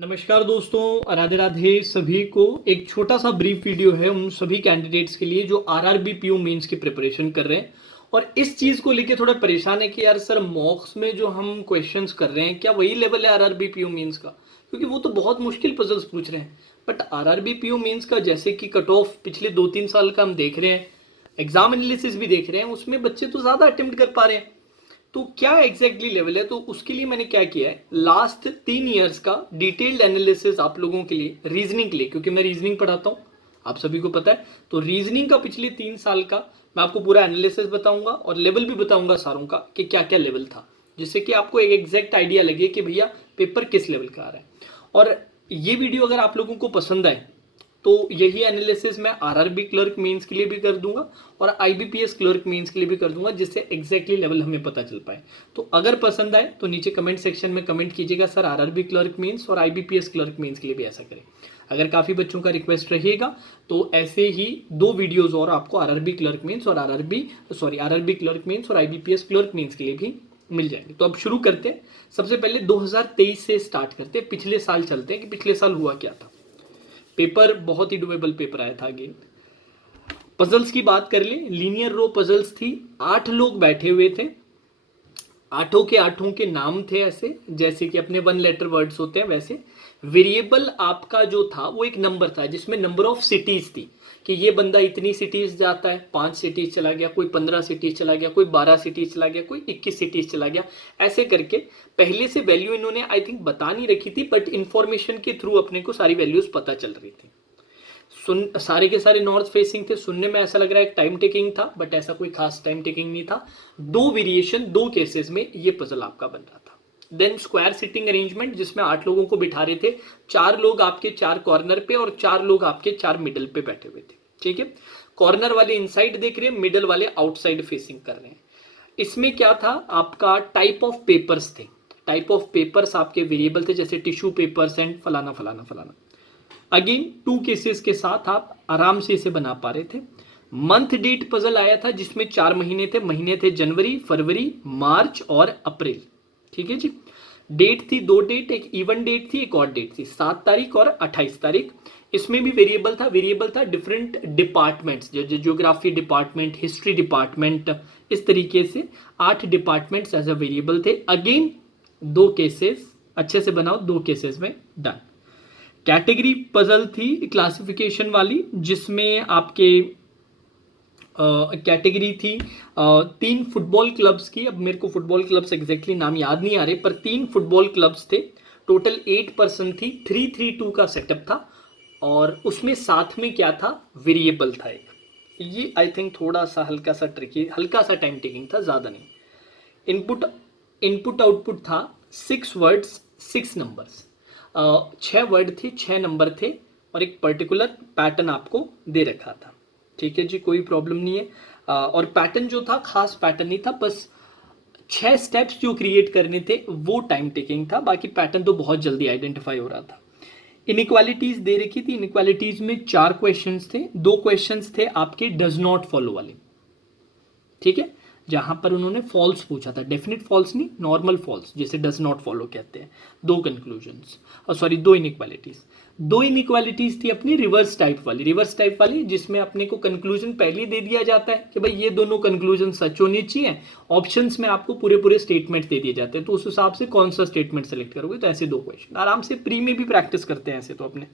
नमस्कार दोस्तों, राधे राधे सभी को। एक छोटा सा ब्रीफ वीडियो है उन सभी कैंडिडेट्स के लिए जो आरआरबी पीओ मेंस की प्रिपरेशन कर रहे हैं और इस चीज़ को लेके थोड़ा परेशान है कि यार सर मॉक्स में जो हम क्वेश्चंस कर रहे हैं क्या वही लेवल है आरआरबी पीओ मेंस का, क्योंकि वो तो बहुत मुश्किल पजल्स पूछ रहे हैं। बट आरआरबी पीओ मेंस का जैसे कि कट ऑफ पिछले 2-3 साल का हम देख रहे हैं, एग्जाम एनालिसिस भी देख रहे हैं, उसमें बच्चे तो ज़्यादा अटेम्प्ट कर पा रहे हैं। तो क्या एग्जैक्टली लेवल है, तो उसके लिए मैंने क्या किया है, लास्ट 3 इयर्स का डिटेल्ड एनालिसिस आप लोगों के लिए, रीजनिंग के लिए, क्योंकि मैं रीजनिंग पढ़ाता हूँ, आप सभी को पता है। तो रीजनिंग का पिछले 3 साल का मैं आपको पूरा एनालिसिस बताऊंगा और लेवल भी बताऊंगा सारों का कि क्या क्या लेवल था, जिससे कि आपको एक एग्जैक्ट आइडिया लगे कि भैया पेपर किस लेवल का आ रहा है। और ये वीडियो अगर आप लोगों को पसंद आए तो यही एनालिसिस मैं आरआरबी क्लर्क मेंस के लिए भी कर दूंगा और आईबीपीएस क्लर्क मेंस के लिए भी कर दूंगा, जिससे एग्जैक्टली लेवल हमें पता चल पाए। तो अगर पसंद आए तो नीचे कमेंट सेक्शन में कमेंट कीजिएगा सर आरआरबी क्लर्क मेंस और आईबीपीएस क्लर्क मेंस के लिए भी ऐसा करें। अगर काफ़ी बच्चों का रिक्वेस्ट रहेगा तो ऐसे ही 2 वीडियोज़ और आपको आरआरबी क्लर्क मेंस और आरआरबी क्लर्क मेंस और आईबीपीएस क्लर्क मेंस के लिए भी मिल जाएंगे। तो अब शुरू करते हैं। सबसे पहले 2023 से स्टार्ट करते हैं, पिछले साल चलते हैं कि पिछले साल हुआ क्या था। पेपर बहुत ही डुएबल पेपर आया था। अगेन पजल्स की बात कर ले, लीनियर रो पजल्स थी, 8 लोग बैठे हुए थे, आठों के नाम थे ऐसे जैसे कि अपने 1 लेटर वर्ड्स होते हैं वैसे। वेरिएबल आपका जो था वो एक नंबर था जिसमें नंबर ऑफ सिटीज थी कि ये बंदा इतनी सिटीज जाता है, 5 सिटीज चला गया, कोई 15 सिटीज चला गया, कोई 12 सिटीज चला गया, कोई 21 सिटीज चला गया, ऐसे करके पहले से वैल्यू इन्होंने आई थिंक बता नहीं रखी थी, बट इंफॉर्मेशन के थ्रू अपने को सारी वैल्यूज पता चल रही थी। सारे के सारे नॉर्थ फेसिंग थे। सुनने में ऐसा लग रहा है एक टाइम टेकिंग था, बट ऐसा कोई खास टाइम टेकिंग नहीं था। 2 वेरिएशन 2 केसेस में ये पजल आपका बन रहा था। देन स्क्वायर सिटिंग अरेंजमेंट जिसमें 8 लोगों को बिठा रहे थे, 4 लोग आपके 4 कॉर्नर पे और 4 लोग आपके 4 मिडल पे बैठे हुए थे। ठीक है, कॉर्नर वाले इनसाइड देख रहे हैं, मिडल वाले आउटसाइड फेसिंग कर रहे हैं। इसमें क्या था, आपका टाइप ऑफ पेपर्स थे, टाइप ऑफ पेपर्स आपके वेरिएबल थे, जैसे टिश्यू पेपर्स एंड फलाना फलाना फलाना। अगेन 2 केसेस के साथ आप आराम से इसे बना पा रहे थे। मंथ डेट पजल आया था जिसमें 4 महीने थे जनवरी, फरवरी, मार्च और अप्रैल। ठीक है जी। डेट थी 2 डेट, एक इवन डेट थी, एक और डेट थी, 7 तारीख और 28 तारीख। इसमें भी वेरिएबल था different departments, geography department, history department, इस तरीके से 8 डिपार्टमेंट्स एज अ वेरिएबल थे। अगेन 2 केसेस, अच्छे से बनाओ, 2 केसेस में डन। कैटेगरी पजल थी क्लासिफिकेशन वाली जिसमें आपके कैटेगरी थी 3 फुटबॉल क्लब्स की। अब मेरे को फुटबॉल क्लब्स एग्जैक्टली नाम याद नहीं आ रहे, पर 3 फुटबॉल क्लब्स थे, टोटल 8 पर्सन थी, 3-3-2 का सेटअप था और उसमें साथ में क्या था, वेरिएबल था एक। ये आई थिंक थोड़ा सा हल्का सा ट्रिकी, हल्का सा टाइम टेकिंग था, ज़्यादा नहीं। इनपुट इनपुट आउटपुट था 6 वर्ड्स 6 नंबर्स, 6 वर्ड थे, 6 नंबर थे और एक पर्टिकुलर पैटर्न आपको दे रखा था। ठीक है जी, कोई प्रॉब्लम नहीं है। और पैटर्न जो था खास पैटर्न नहीं था, बस 6 स्टेप्स जो क्रिएट करने थे वो टाइम टेकिंग था, बाकी पैटर्न तो बहुत जल्दी आइडेंटिफाई हो रहा था। इनइक्वालिटीज दे रखी थी, इनइक्वालिटीज में 4 क्वेश्चंस थे, 2 क्वेश्चंस थे आपके डज नॉट फॉलो वाले। ठीक है, जहां पर उन्होंने फॉल्स पूछा था, डेफिनेट फॉल्स नहीं, नॉर्मल फॉल्स जिसे डज नॉट फॉलो कहते हैं। 2 कंक्लूजन्स, 2 इनइक्वालिटीज थी अपनी रिवर्स टाइप वाली जिसमें अपने को कंक्लूजन पहले दे दिया जाता है कि भाई ये दोनों कंक्लूजन सच होनी चाहिए। ऑप्शंस में आपको पूरे स्टेटमेंट दे दिए जाते हैं, तो उस हिसाब से कौन सा स्टेटमेंट सेलेक्ट करोगे। तो ऐसे 2 क्वेश्चन आराम से प्री में भी प्रैक्टिस करते हैं ऐसे तो अपने।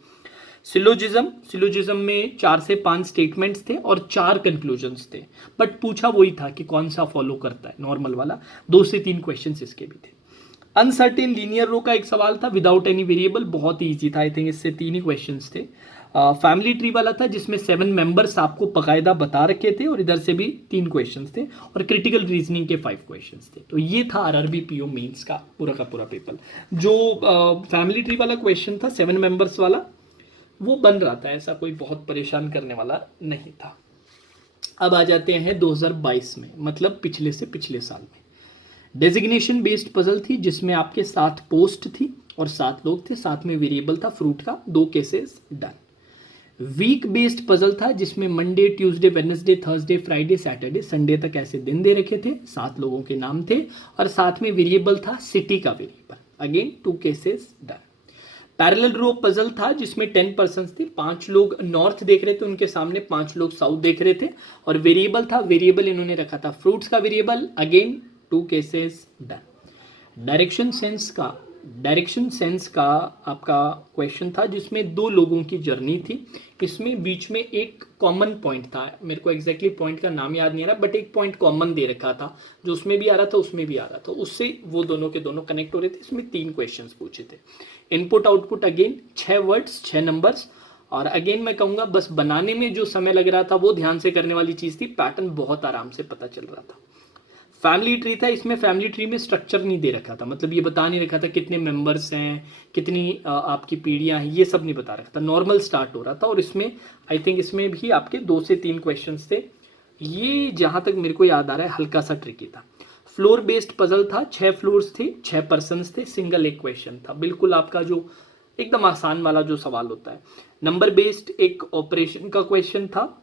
सिलोजिज्म में 4 से 5 स्टेटमेंट्स थे और 4 कंक्लूजन्स थे, बट पूछा वही था कि कौन सा फॉलो करता है, नॉर्मल वाला। 2 से 3 क्वेश्चंस इसके भी थे। अनसर्टेन लीनियर रो का एक सवाल था विदाउट एनी वेरिएबल, बहुत ही ईजी था, आई थिंक इससे 3 ही क्वेश्चंस थे। फैमिली ट्री वाला था जिसमें 7 मेंबर्स आपको बकायदा बता रखे थे और इधर से भी 3 क्वेश्चंस थे और क्रिटिकल रीजनिंग के 5 क्वेश्चंस थे। तो ये था आरआरबी पीओ मेंस का पूरा पेपर। जो फैमिली ट्री वाला क्वेश्चन था 7 मेंबर्स वाला, वो बन रहा था, ऐसा कोई बहुत परेशान करने वाला नहीं था। अब आ जाते हैं 2022 में, मतलब पिछले से पिछले साल में। डेजिग्नेशन बेस्ड पजल थी जिसमें आपके 7 पोस्ट थी और 7 लोग थे, साथ में वेरिएबल था फ्रूट का, 2 cases done. Week based puzzle था जिसमें Monday, Tuesday, Wednesday, Thursday, Friday, Saturday, Sunday तक ऐसे दिन दे रखे थे, 7 लोगों के नाम थे और साथ में वेरिएबल था सिटी का variable. Again 2 cases done. Parallel row puzzle था जिसमें 10 पर्सन थे, 5 लोग नॉर्थ देख रहे थे, उनके सामने 5 लोग साउथ देख रहे थे, और वेरिएबल था, वेरिएबल इन्होंने रखा था फ्रूट्स का variable, again 2 cases done. Direction sense का आपका क्वेश्चन था जिसमें 2 लोगों की जर्नी थी, इसमें बीच में एक कॉमन पॉइंट था, मेरे को एग्जैक्टली पॉइंट का नाम याद नहीं आ रहा, बट एक पॉइंट कॉमन दे रखा था जो उसमें भी आ रहा था उसमें भी आ रहा था, उससे वो दोनों के दोनों कनेक्ट हो रहे थे। इसमें 3 क्वेश्चंस पूछे थे, input output, again 6 words 6 numbers, और अगेन मैं कहूँगा बस बनाने में जो समय लग रहा था वो ध्यान से करने वाली चीज़ थी, पैटर्न बहुत आराम से पता चल रहा था। फैमिली ट्री था, इसमें फैमिली ट्री में स्ट्रक्चर नहीं दे रखा था, मतलब ये बता नहीं रखा था कितने मेंबर्स हैं, कितनी आपकी पीढ़ियां हैं, ये सब नहीं बता रखा था, नॉर्मल स्टार्ट हो रहा था। और इसमें आई थिंक इसमें भी आपके 2 से 3 क्वेश्चंस थे, ये जहां तक मेरे को याद आ रहा है हल्का सा ट्रिकी था। फ्लोर बेस्ड पजल था, 6 फ्लोर्स थे, 6 पर्सनस थे, सिंगल एक क्वेश्चन था, बिल्कुल आपका जो एकदम आसान वाला जो सवाल होता है। नंबर बेस्ड एक ऑपरेशन का क्वेश्चन था,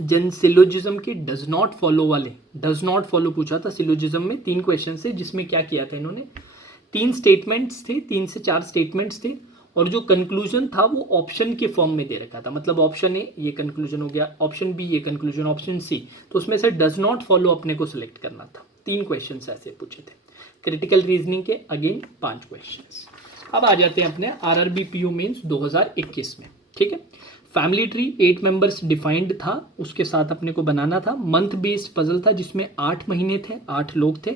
जिन सिलोजिज्म के डज नॉट फॉलो वाले, डज नॉट फॉलो पूछा था सिलोजिज्म में, 3 क्वेश्चन थे जिसमें क्या किया था इन्होंने, 3 स्टेटमेंट्स थे, 3 से 4 स्टेटमेंट्स थे, और जो कंक्लूजन था वो ऑप्शन के फॉर्म में दे रखा था, मतलब ऑप्शन ए ये कंक्लूजन हो गया, ऑप्शन बी ये कंक्लूजन, ऑप्शन सी, तो उसमें से डज नॉट फॉलो अपने को सिलेक्ट करना था। 3 क्वेश्चन ऐसे पूछे थे। क्रिटिकल रीजनिंग के अगेन 5 क्वेश्चन। अब आ जाते हैं अपने आरआरबी पीयू मेंस 2021 में, ठीक है। फैमिली ट्री 8 मेंबर्स डिफाइंड था, उसके साथ अपने को बनाना था। मंथ बेस्ड पजल था जिसमें 8 महीने थे, 8 लोग थे,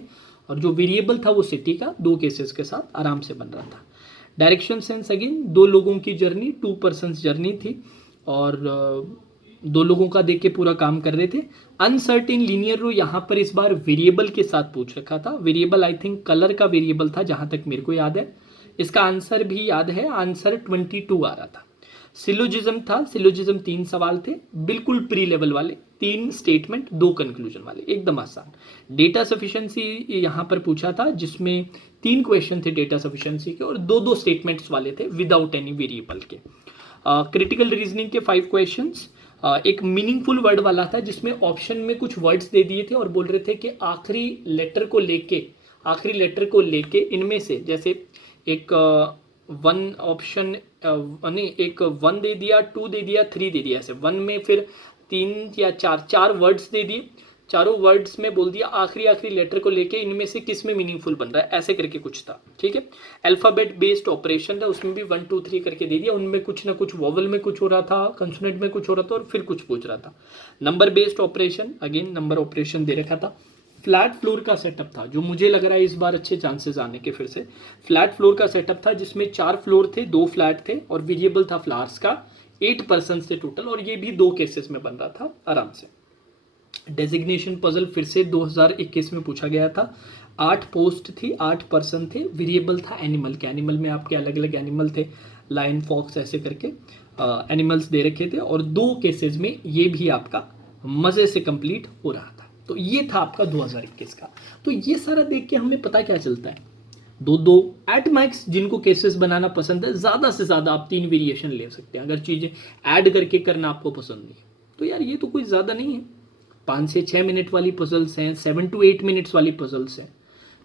और जो वेरिएबल था वो सिटी का, 2 केसेस के साथ आराम से बन रहा था। डायरेक्शन सेंस अगेन 2 लोगों की जर्नी, 2 पर्सन्स जर्नी थी, और 2 लोगों का देख के पूरा काम कर रहे थे। अनसर्टेन लीनियर रो यहाँ पर इस बार वेरिएबल के साथ पूछ रखा था, वेरिएबल आई थिंक कलर का वेरिएबल था जहां तक मेरे को याद है, इसका आंसर भी याद है, आंसर 22 आ रहा था। सिलोजिज्म था, सिलोजिज्म 3 सवाल थे, बिल्कुल प्री लेवल वाले, 3 स्टेटमेंट 2 कंक्लूजन वाले, एकदम आसान। डेटा सफिशिएंसी यहाँ पर पूछा था जिसमें 3 क्वेश्चन थे डेटा सफिशिएंसी के, और 2 स्टेटमेंट्स वाले थे विदाउट एनी वेरिएबल के। क्रिटिकल रीजनिंग के 5 क्वेश्चंस, एक मीनिंगफुल वर्ड वाला था जिसमें ऑप्शन में कुछ वर्ड्स दे दिए थे और बोल रहे थे कि आखिरी लेटर को लेके इनमें से, जैसे एक 1 ऑप्शन नहीं, एक 1 दे दिया, 2 दे दिया, 3 दे दिया, ऐसे 1 में फिर 3 या 4 वर्ड्स दे दिए, चारों वर्ड्स में बोल दिया आखिरी लेटर को लेके इनमें से किस में मीनिंगफुल बन रहा है, ऐसे करके कुछ था, ठीक है। अल्फाबेट बेस्ड ऑपरेशन था, उसमें भी 1 2 3 करके दे दिया, उनमें कुछ ना कुछ वोवल में कुछ हो रहा था, कंसोनेंट में कुछ हो रहा था, और फिर कुछ पूछ रहा था। Number based operation, again number operation दे रखा था। फ्लैट फ्लोर का सेटअप था, जो मुझे लग रहा है इस बार अच्छे चांसेस आने के, फिर से फ्लैट फ्लोर का सेटअप था जिसमें 4 फ्लोर थे, 2 फ्लैट थे, और वेरिएबल था फ्लावर्स का, 8 पर्सन थे टोटल, और ये भी 2 केसेस में बन रहा था आराम से। डेजिग्नेशन पजल फिर से 2021 में पूछा गया था, 8 पोस्ट थी, 8 पर्सन थे, वेरिएबल था एनिमल के, एनिमल में आपके अलग अलग एनिमल थे, लाइन फॉक्स ऐसे करके एनिमल्स दे रखे थे, और 2 केसेस में ये भी आपका मजे से कंप्लीट हो रहा था। तो ये था आपका 2021 का। तो ये सारा देख के हमें पता क्या चलता है, 2 एट मैक्स जिनको केसेस बनाना पसंद है, ज़्यादा से ज़्यादा आप 3 वेरिएशन ले सकते हैं, अगर चीज़ें ऐड करके करना आपको पसंद नहीं है तो यार ये तो कोई ज़्यादा नहीं है। 5 से 6 मिनट वाली पजल्स हैं, 7 to 8 मिनट्स वाली पजल्स हैं,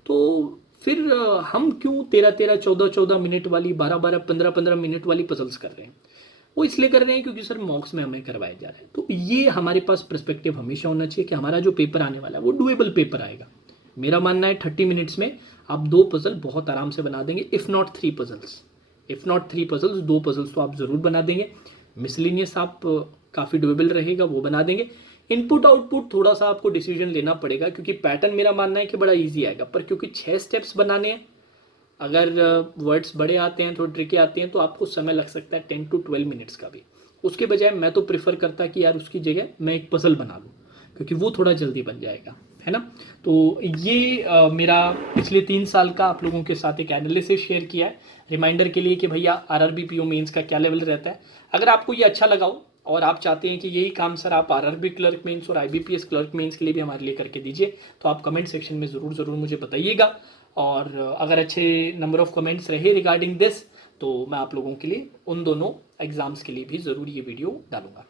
तो फिर हम क्यों 13 14 मिनट वाली, 12 15 मिनट वाली पजल्स कर रहे हैं। वो इसलिए कर रहे हैं क्योंकि सर मॉक्स में हमें करवाए जा रहे हैं। तो ये हमारे पास पर्सपेक्टिव हमेशा होना चाहिए कि हमारा जो पेपर आने वाला है वो डुएबल पेपर आएगा। मेरा मानना है 30 मिनट्स में आप 2 पजल बहुत आराम से बना देंगे, इफ़ नॉट 3 पजल्स, 2 पजल्स तो आप ज़रूर बना देंगे। मिसलिनियस आप काफ़ी डुएबल रहेगा, वो बना देंगे। इनपुट आउटपुट थोड़ा सा आपको डिसीजन लेना पड़ेगा, क्योंकि पैटर्न मेरा मानना है कि बड़ा ईजी आएगा, पर क्योंकि 6 स्टेप्स बनाने हैं, अगर वर्ड्स बड़े आते हैं, थोड़े ट्रिकी आते हैं, तो आपको समय लग सकता है 10 to 12 मिनट्स का भी। उसके बजाय मैं तो प्रेफर करता कि यार उसकी जगह मैं एक पजल बना लूँ, क्योंकि वो थोड़ा जल्दी बन जाएगा, है ना। तो ये मेरा पिछले 3 साल का आप लोगों के साथ एक एनालिसिस शेयर किया है, रिमाइंडर के लिए कि भैया आरआरबी पीओ मेंस का क्या लेवल रहता है। अगर आपको ये अच्छा लगा हो और आप चाहते हैं कि यही काम सर आप आरआरबी क्लर्क मेंस और आईबीपीएस क्लर्क मेंस के लिए भी हमारे लिए करके दीजिए, तो आप कमेंट सेक्शन में ज़रूर मुझे बताइएगा। और अगर अच्छे नंबर ऑफ कमेंट्स रहे रिगार्डिंग दिस, तो मैं आप लोगों के लिए उन दोनों एग्जाम्स के लिए भी ज़रूर ये वीडियो डालूंगा।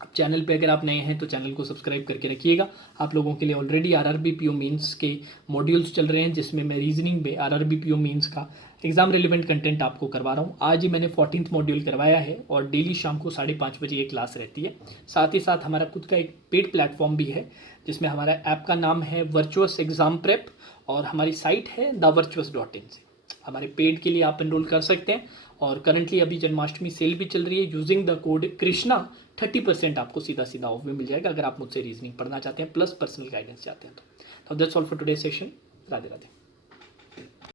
अब चैनल पे अगर आप नए हैं तो चैनल को सब्सक्राइब करके रखिएगा। आप लोगों के लिए ऑलरेडी आरआरबी पीओ मेंस के मॉड्यूल्स चल रहे हैं, जिसमें मैं रीजनिंग में आरआरबी पीओ मेंस का एग्जाम रिलेवेंट कंटेंट आपको करवा रहा हूँ। आज ही मैंने 14th मॉड्यूल करवाया है और डेली शाम को 5:30 बजे ये क्लास रहती है। साथ ही साथ हमारा खुद का एक पेड प्लेटफॉर्म भी है जिसमें हमारा ऐप का नाम है वर्चुअस एग्जाम प्रेप और हमारी साइट है thevirtuous.in से हमारे पेड के लिए आप एनरोल कर सकते हैं। और करंटली अभी जन्माष्टमी सेल भी चल रही है। यूजिंग द कोड कृष्णा 30% आपको सीधा सीधा ऑफ में मिल जाएगा अगर आप मुझसे रीजनिंग पढ़ना चाहते हैं प्लस पर्सनल गाइडेंस चाहते हैं तो that's all for today session. Radhe Radhe.